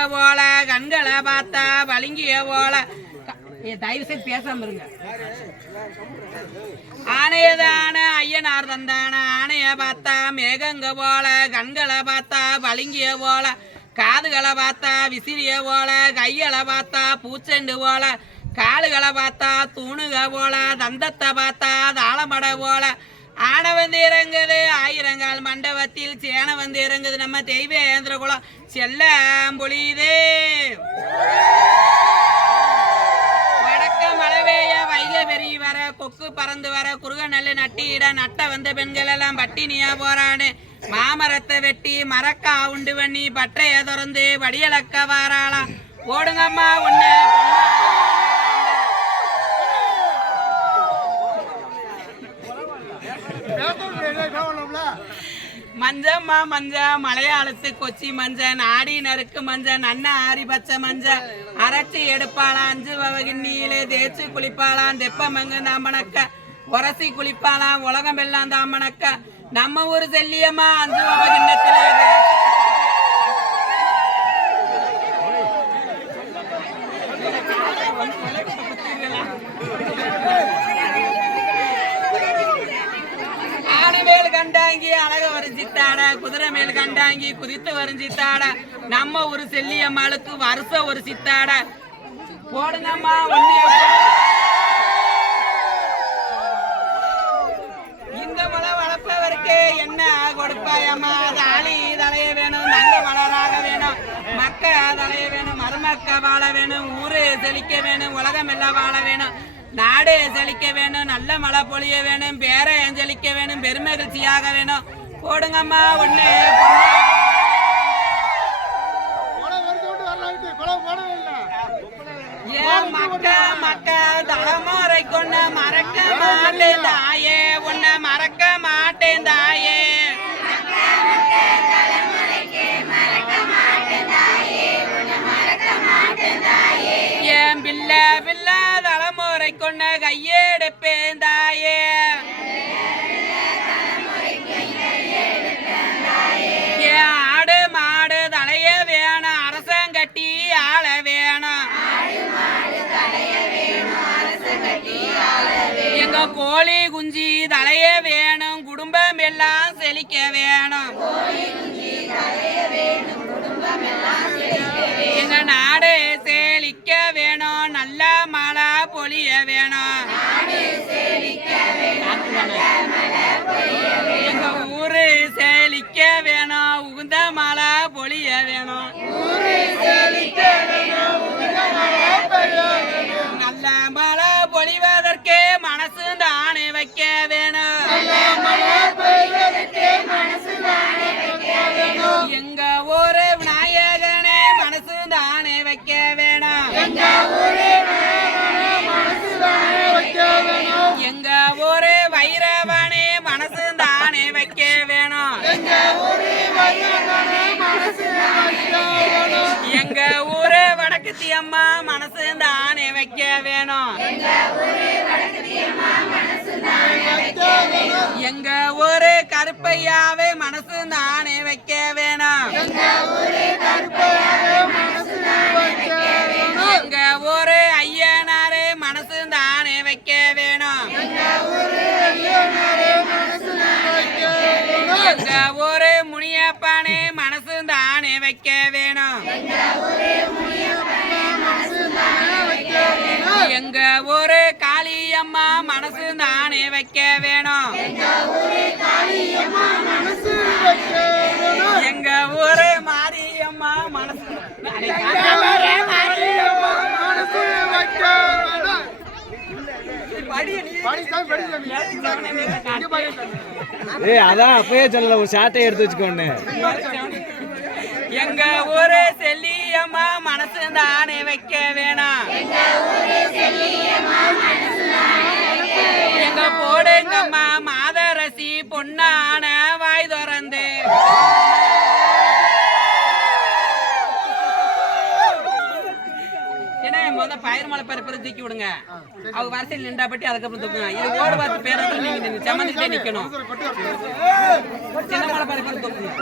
போல கண்களை பார்த்தா வலிங்கிய போல. தயவு செய்து பேசாம இருங்க. ஆணையதான ஐயனார் தந்தான ஆணைய பார்த்தா மேகங்க போல கண்களை பார்த்தா வலிங்கிய போல காதுகளை பார்த்தா விசிறிய போல கைகளை பார்த்தா பூச்செண்டு போல காலுகளை பார்த்தா தூணுக போல தந்தத்தை பார்த்தா தாளமடை போல ஆனை வந்து இறங்குது. ஆயிரங்கால் மண்டபத்தில் சேனை வந்து இறங்குது. நம்ம தெய்வ ஏந்திர குலம் செல்லம் பொழியுது. வடக்க மழவேய வைகை பெருகி வர கொக்கு பறந்து வர குறுக நல்ல நட்டியிட நட்ட வந்த பெண்கள் எல்லாம் பட்டினியா போறானு மாமரத்தை வெட்டி மரக்கா உண்டு பண்ணி பற்றைய திறந்து வடியலக்க வாராளா ஓடுங்கம்மா உன்ன மஞ்சம்மா மஞ்ச மலையாளத்து கொச்சி மஞ்ச நாடி நறுக்கு மஞ்ச நன்ன ஆரி பச்சை மஞ்ச அரைச்சி எடுப்பாளாம் அஞ்சு வகின்னியிலே தேய்ச்சி குளிப்பாளாம் தெப்பமங்க நாமணக்க உரசி குளிப்பாளாம் உலகம் எல்லாம் தாமணக்க. நம்ம ஊர் செல்லியம்மா அஞ்சு வகை கிண்ணத்துல மாடு மேல் கண்டாங்கி அழக வரைஞ்சித்தாட. குதிரை மேல் கண்டாங்கி குதித்து வரைஞ்சித்தாட. நம்ம ஒரு செல்லியம்மாளுக்கு வருஷம் ஒரு சித்தாட. போடுங்கம்மா ஒண்ணே இந்த மலை வளர்ப்பவருக்கு என்ன கொடுப்பாயம்மா? தாலி தலைய வேணும் நல்ல மலராக வேணும். மக்க தலைய வேணும் மருமக்க வாழ வேணும் ஊரு செழிக்க வேணும் உலகம் எல்லாம் வாழ வேணும். நாடு செழிக்க வேணும் நல்ல மழை பொழிய வேணும் பேர செழிக்க வேணும் பெருமகிழ்ச்சியாக வேணும். போடுங்கம்மா ஒண்ணு. மக்க மக்க தலைமுறை கொண்டு மறக்க மாட்டேன் தாயே உன்னை மறக்க மாட்டேன் தாயே. தலைமுறை கொண்ட கையெடுப்பேன் தாயே ஏன் ஆடு மாடு தலைய வேணும் அரசங்கட்டி ஆள வேணும். எங்க கோழி குஞ்சி தலைய வேணும் குடும்பம் எல்லாம் செழிக்க வேணும். எங்க ஊரு செழிக்க வேணும் உகுந்த மழை பொழிய வேணும் நல்ல மழை பொழிவதற்கு மனசு தானே வைக்க வேணும். எங்க ஊரு விநாயகனே மனசு தானே வைக்க வேணும். வடக்கு தீயம்மா மனசு தானே வைக்க வேணும். எங்க ஒரு கருப்பையாவே மனசு தானே வைக்க வேணும். எங்க ஒரு ஐயனாரே மனசு தானே வைக்க வேணும். எங்க ஒரு முனியப்பானே மனசு தானே வைக்க வேணும். எங்க ஊரு காளியம்மா மனசு தானே வைக்க வேணும். எங்க ஊரு மாரியம்மா மனசு அதான் அப்பயே சொல்லல ஒரு எடுத்து வச்சுக்கோன்னு. எங்க ஊரு செல்லியம்மா மனசு தானே வைக்க வேணாம் எங்க போடுங்கம்மா பொண்ணான வாய் திறந்து. என்ன முத பயிர் மலை பரப்புற தூக்கி விடுங்க. அவங்க வரிசையில் நின்றா பட்டி அதுக்கப்புறம் தூக்குங்க. இது ஓடு பார்த்து பேரத்தில் நீங்க சம்மந்திட்டே நிக்கணும். சின்ன மலை பரப்புற தூக்குங்க.